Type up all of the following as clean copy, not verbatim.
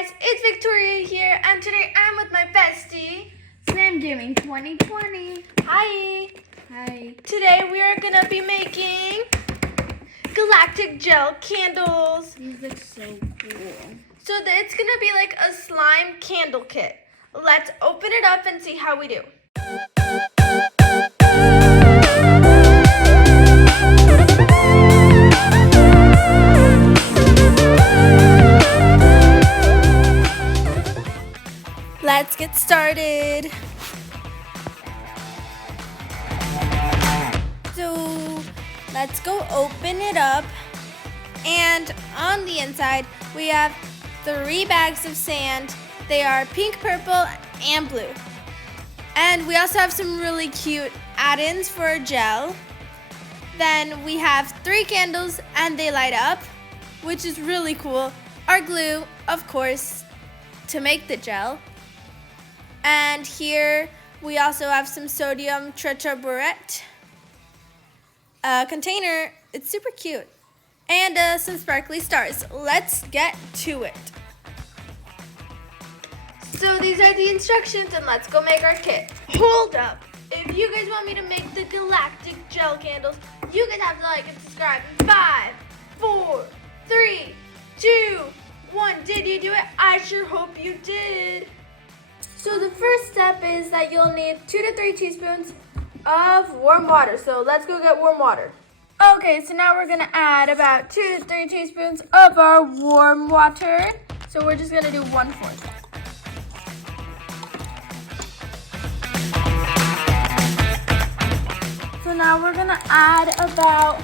guys, it's Victoria here, and today I'm with my bestie, Sam Gaming 2020. Hi. Hi. Today we are gonna be making Galactic gel candles. These look so cool. So it's gonna be like a slime candle kit. Let's open it up and see how we do. Let's get started. So let's go open it up. And on the inside, we have 3 bags of sand. They are pink, purple, and blue. And we also have some really cute add-ins for our gel. Then we have 3 candles and they light up, which is really cool. Our glue, of course, to make the gel. And here we also have some sodium tetraborate container. It's super cute. And some sparkly stars. Let's get to it. So these are the instructions and let's go make our kit. Hold up. If you guys want me to make the Galactic gel candles, you guys have to like and subscribe in 5, 4, 3, 2, 1. Did you do it? I sure hope you did. So the first step is that you'll need 2 to 3 teaspoons of warm water. So let's go get warm water. Okay, so now we're gonna add about 2 to 3 teaspoons of our warm water. So we're just gonna do 1/4. So now we're gonna add about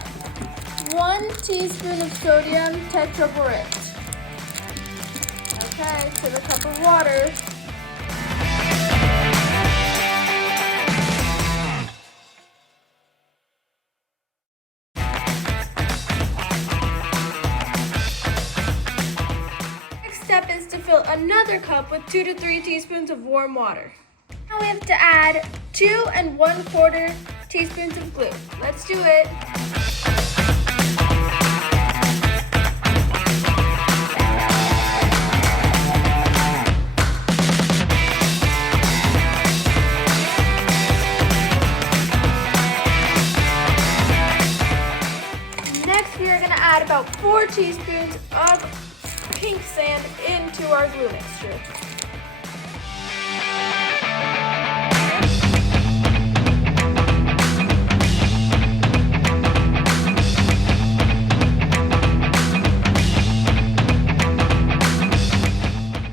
1 teaspoon of sodium tetraborate. Okay, to the cup of water. Step is to fill another cup with 2 to 3 teaspoons of warm water. Now we have to add 2 1/4 teaspoons of glue. Let's do it. Next we are going to add about 4 teaspoons of pink sand into our glue mixture.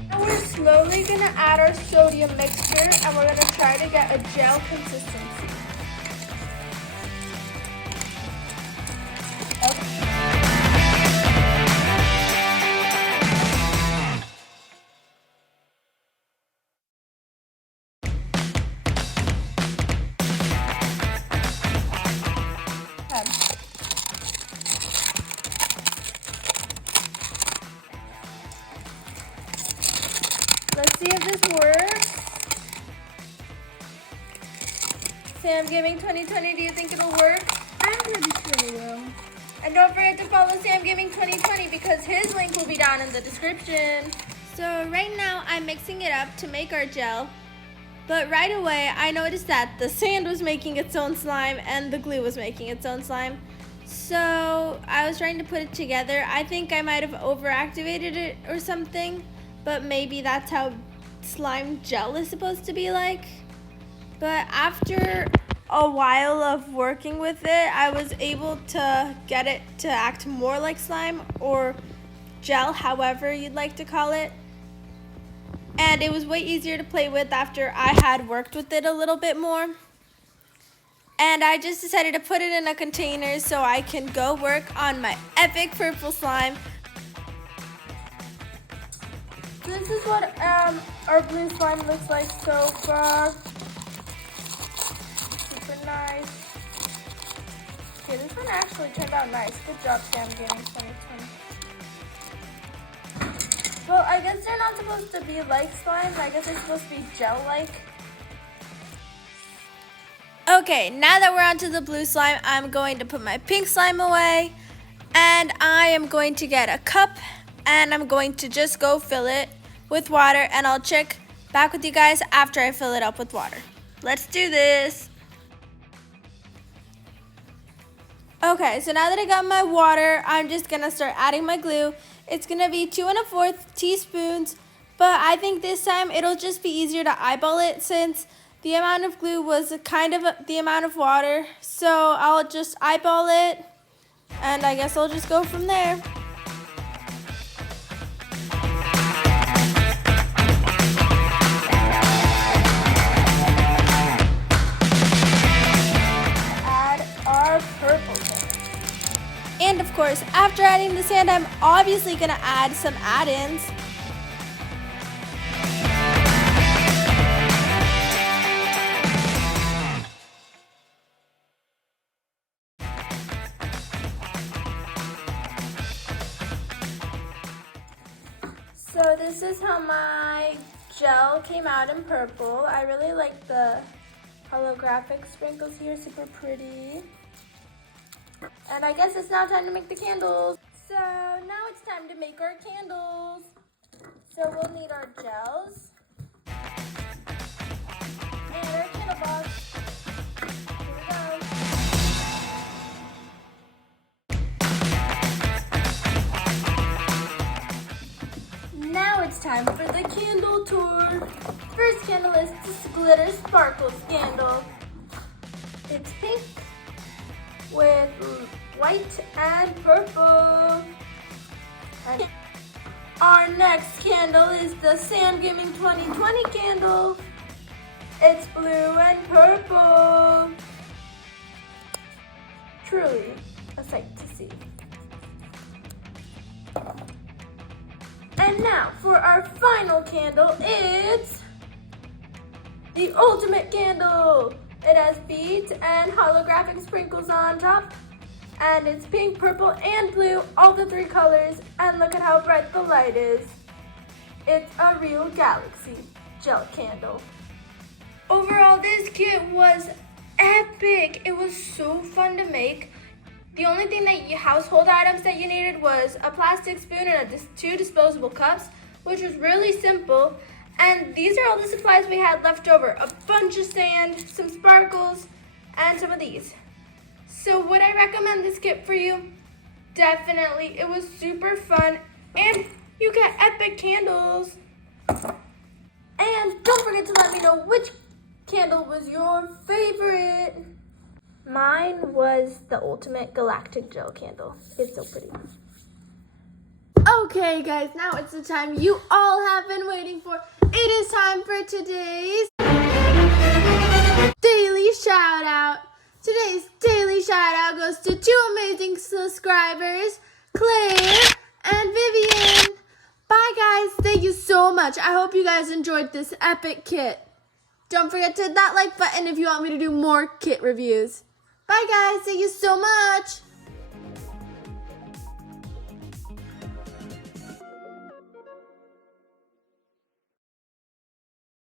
Now we're slowly going to add our sodium mixture and we're going to try to get a gel consistency. Okay. Let's see if this works. Sam Gaming 2020, do you think it'll work? I'm pretty sure it will. And don't forget to follow Sam Gaming 2020 because his link will be down in the description. So right now I'm mixing it up to make our gel. But right away I noticed that the sand was making its own slime and the glue was making its own slime. So I was trying to put it together. I think I might have overactivated it or something. But maybe that's how slime gel is supposed to be like. But after a while of working with it, I was able to get it to act more like slime or gel, however you'd like to call it. And it was way easier to play with after I had worked with it a little bit more. And I just decided to put it in a container so I can go work on my epic purple slime. This is what our blue slime looks like so far. Super nice. Okay, this one actually turned out nice. Good job, Sam Gaming 2020. Well, I guess they're not supposed to be like slimes. I guess they're supposed to be gel-like. Okay, now that we're onto the blue slime, I'm going to put my pink slime away. And I am going to get a cup and I'm going to just go fill it with water, and I'll check back with you guys after I fill it up with water. Let's do this. Okay, so now that I got my water, I'm just gonna start adding my glue. It's gonna be 2 1/4 teaspoons, but I think this time it'll just be easier to eyeball it since the amount of glue was kind of the amount of water. So I'll just eyeball it, and I guess I'll just go from there. And of course, after adding the sand, I'm obviously gonna add some add-ins. So this is how my gel came out in purple. I really like the holographic sprinkles here, super pretty. And I guess it's now time to make the candles. So now it's time to make our candles. So we'll need our gels and our candle box. Here we go. Now it's time for the candle tour. First candle is this glitter sparkles candle. It's pink with white and purple. And our next candle is the Sam Gaming 2020 candle. It's blue and purple. Truly a sight to see. And now for our final candle, it's the ultimate candle. It has beads and holographic sprinkles on top. And it's pink, purple, and blue, all the 3 colors. And look at how bright the light is. It's a real Galaxy gel candle. Overall, this kit was epic. It was so fun to make. The only thing that household items that you needed was a plastic spoon and 2 disposable cups, which was really simple. And these are all the supplies we had left over. A bunch of sand, some sparkles, and some of these. So would I recommend this kit for you? Definitely. It was super fun. And you get epic candles. And don't forget to let me know which candle was your favorite. Mine was the ultimate Galactic gel candle. It's so pretty. Okay guys, now it's the time you all have been waiting for. It is time for today's daily shout out. Today's daily shout out goes to 2 amazing subscribers, Claire and Vivian. Bye guys, thank you so much. I hope you guys enjoyed this epic kit. Don't forget to hit that like button if you want me to do more kit reviews. Bye guys, thank you so much.